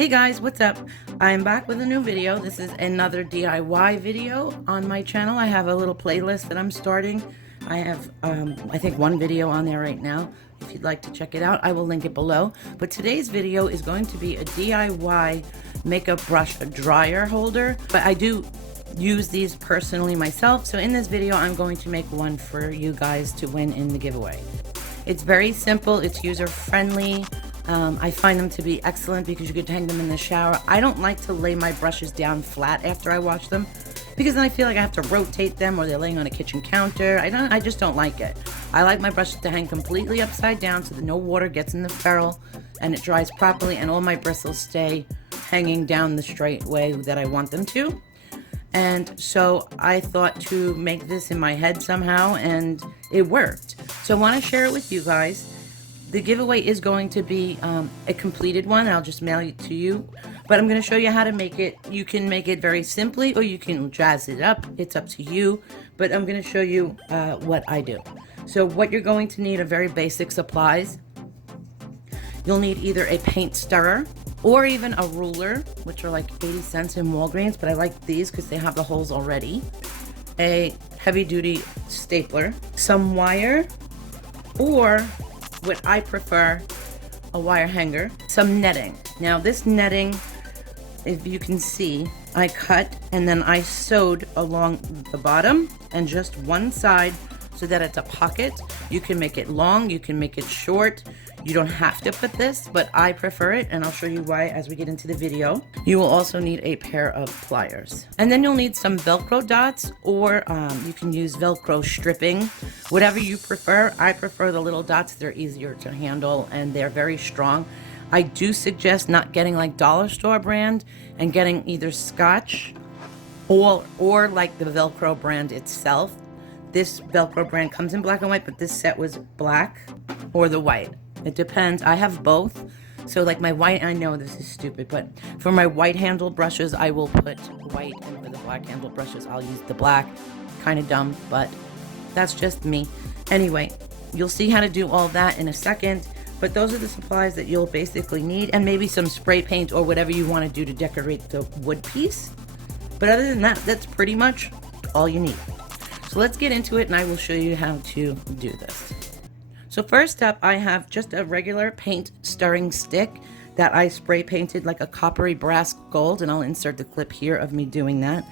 Hey guys, what's up? I'm back with a new video. This is another DIY video on my channel. I have a little playlist that I'm starting. I have, I think one video on there right now. If you'd like to check it out, I will link it below. But today's video is going to be a DIY makeup brush dryer holder. But I do use these personally myself. So in this video, I'm going to make one for you guys to win in the giveaway. It's very simple. It's user-friendly. I find them to be excellent because you could hang them in the shower. I don't like to lay my brushes down flat after I wash them because then I feel like I have to rotate them or they're laying on a kitchen counter. I just don't like it. I like my brushes to hang completely upside down so that no water gets in the ferrule and it dries properly and all my bristles stay hanging down the straight way that I want them to. And so I thought to make this in my head somehow, and it worked. So I want to share it with you guys. The giveaway is going to be a completed one. I'll just mail it to you. But I'm going to show you how to make it. You can make it very simply or you can jazz it up. It's up to you. But I'm going to show you what I do. So what you're going to need are very basic supplies. You'll need either a paint stirrer or even a ruler, which are like 80 cents in Walgreens. But I like these because they have the holes already. A heavy-duty stapler, some wire, or what I prefer, a wire hanger, some netting. Now this netting, if you can see, I cut and then I sewed along the bottom and just one side so that it's a pocket. You can make it long, you can make it short. You don't have to put this, but I prefer it, and I'll show you why as we get into the video. You will also need a pair of pliers. And then you'll need some Velcro dots, or you can use Velcro stripping, whatever you prefer. I prefer the little dots. They're easier to handle, and they're very strong. I do suggest not getting like dollar store brand and getting either Scotch or like the Velcro brand itself. This Velcro brand comes in black and white, but this set was black or the white. It depends. I have both. So like my white, I know this is stupid, but for my white handled brushes, I will put white, and for the black handled brushes, I'll use the black. Kind of dumb, but that's just me. Anyway, you'll see how to do all that in a second, but those are the supplies that you'll basically need, and maybe some spray paint or whatever you want to do to decorate the wood piece. But other than that, that's pretty much all you need. So let's get into it, and I will show you how to do this. So first up, I have just a regular paint stirring stick that I spray painted like a coppery brass gold, and I'll insert the clip here of me doing that.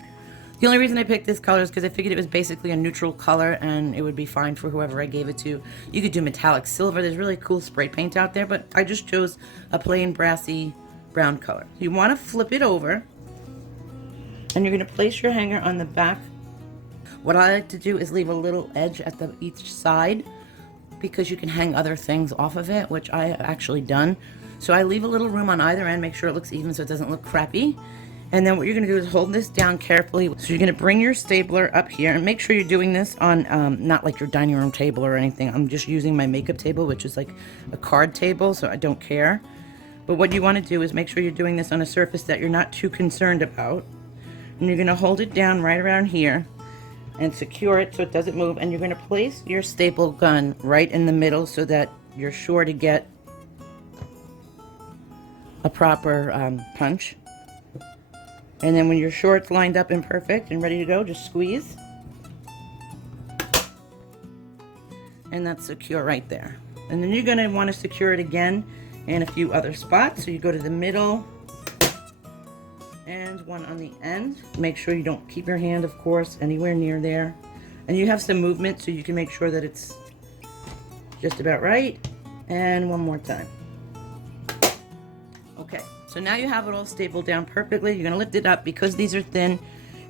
The only reason I picked this color is because I figured it was basically a neutral color and it would be fine for whoever I gave it to. You could do metallic silver. There's really cool spray paint out there, but I just chose a plain brassy brown color. You want to flip it over, and you're going to place your hanger on the back. What I like to do is leave a little edge at each side, because you can hang other things off of it, which I have actually done. So I leave a little room on either end, make sure it looks even so it doesn't look crappy. And then what you're gonna do is hold this down carefully. So you're gonna bring your stapler up here, and make sure you're doing this on not like your dining room table or anything. I'm just using my makeup table, which is like a card table, so I don't care. But what you wanna do is make sure you're doing this on a surface that you're not too concerned about. And you're gonna hold it down right around here and secure it so it doesn't move, and you're going to place your staple gun right in the middle so that you're sure to get a proper punch. And then when your sure it's lined up and perfect and ready to go, just squeeze, and that's secure right there. And then you're going to want to secure it again in a few other spots. So you go to the middle and one on the end. Make sure you don't keep your hand, of course, anywhere near there. And you have some movement so you can make sure that it's just about right. And one more time. Okay, so now you have it all stapled down perfectly. You're gonna lift it up. Because these are thin,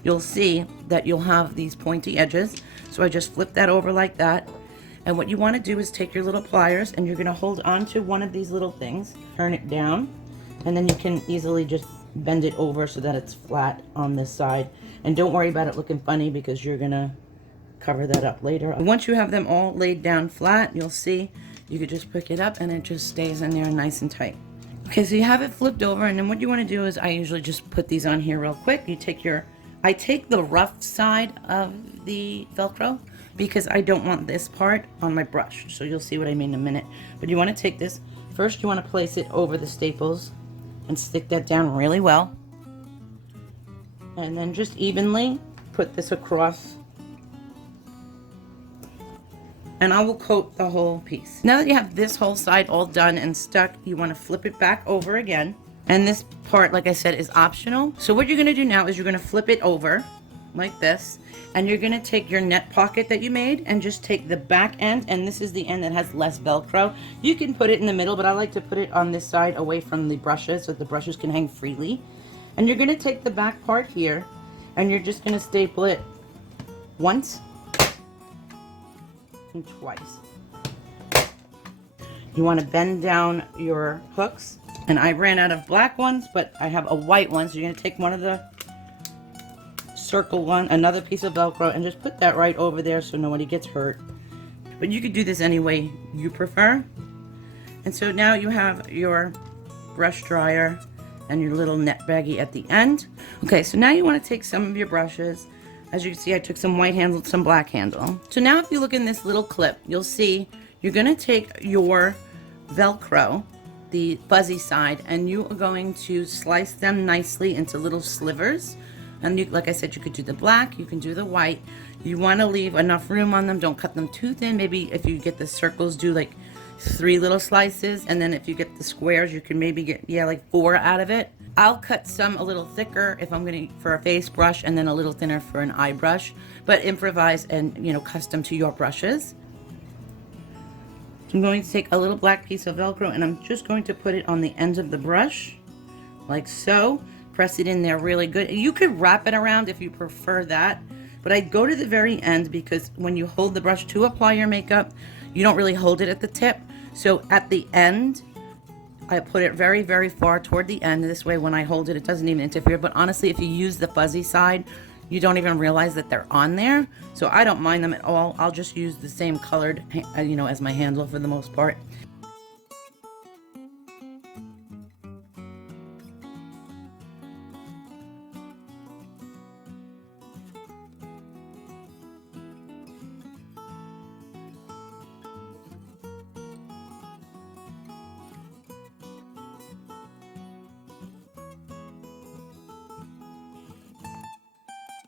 you'll see that you'll have these pointy edges. So I just flip that over like that. And what you wanna do is take your little pliers, and you're gonna hold onto one of these little things, turn it down, and then you can easily just bend it over so that it's flat on this side. And don't worry about it looking funny because you're gonna cover that up later. Once you have them all laid down flat, you'll see you could just pick it up and it just stays in there nice and tight. Okay, so you have it flipped over, and then what you want to do is, I usually just put these on here real quick. You take I take the rough side of the Velcro because I don't want this part on my brush. So you'll see what I mean in a minute. But you want to take this, first you want to place it over the staples and stick that down really well. And then just evenly put this across. And I will coat the whole piece. Now that you have this whole side all done and stuck, you want to flip it back over again. And this part, like I said, is optional. So what you're going to do now is you're going to flip it over like this. And you're going to take your net pocket that you made and just take the back end. And this is the end that has less Velcro. You can put it in the middle, but I like to put it on this side away from the brushes so the brushes can hang freely. And you're going to take the back part here and you're just going to staple it once and twice. You want to bend down your hooks, and I ran out of black ones, but I have a white one, so you're going to take one of the circle one, another piece of Velcro, and just put that right over there so nobody gets hurt. But you could do this any way you prefer. And so now you have your brush dryer and your little net baggie at the end. Okay, so now you want to take some of your brushes. As you can see, I took some white handle, some black handle. So now if you look in this little clip, you'll see you're going to take your Velcro, the fuzzy side, and you are going to slice them nicely into little slivers. And you, like I said, you could do the black, you can do the white. You want to leave enough room on them. Don't cut them too thin. Maybe if you get the circles, do like 3 little slices. And then if you get the squares, you can maybe get, like 4 out of it. I'll cut some a little thicker if I'm going to for a face brush, and then a little thinner for an eye brush. But improvise and, custom to your brushes. I'm going to take a little black piece of Velcro and I'm just going to put it on the ends of the brush, like so. Press it in there really good. You could wrap it around if you prefer that, but I go to the very end because when you hold the brush to apply your makeup, you don't really hold it at the tip. So at the end, I put it very, very far toward the end. This way, when I hold it, it doesn't even interfere. But honestly, if you use the fuzzy side, you don't even realize that they're on there. So I don't mind them at all. I'll just use the same colored, as my handle for the most part.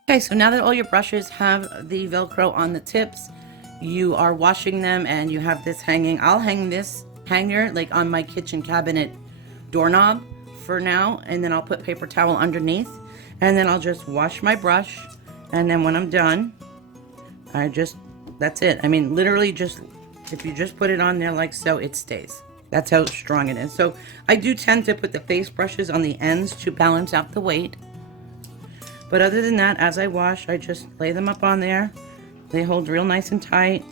Okay, so now that all your brushes have the Velcro on the tips, you are washing them and you have this hanging. I'll hang this hanger like on my kitchen cabinet doorknob for now, and then I'll put paper towel underneath, and then I'll just wash my brush, and then when I'm done, that's it. I mean, literally just, if you just put it on there like so, it stays. That's how strong it is. So I do tend to put the face brushes on the ends to balance out the weight. But other than that, as I wash, I just lay them up on there. They hold real nice and tight.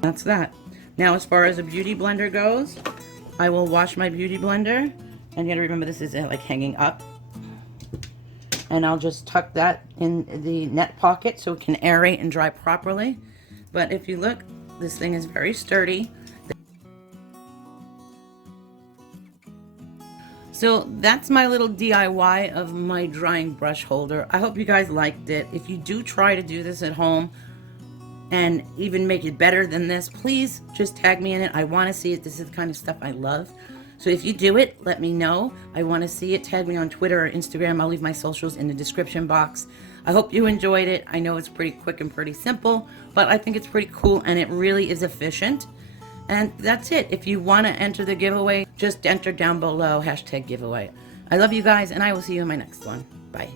That's that. Now, as far as a beauty blender goes, I will wash my beauty blender. And you gotta remember, this is like hanging up. And I'll just tuck that in the net pocket so it can aerate and dry properly. But if you look, this thing is very sturdy. So that's my little DIY of my drying brush holder. I hope you guys liked it. If you do try to do this at home and even make it better than this, please just tag me in it. I want to see it. This is the kind of stuff I love. So if you do it, let me know. I want to see it. Tag me on Twitter or Instagram. I'll leave my socials in the description box. I hope you enjoyed it. I know it's pretty quick and pretty simple, but I think it's pretty cool and it really is efficient. And that's it. If you want to enter the giveaway, just enter down below, #giveaway. I love you guys, and I will see you in my next one. Bye.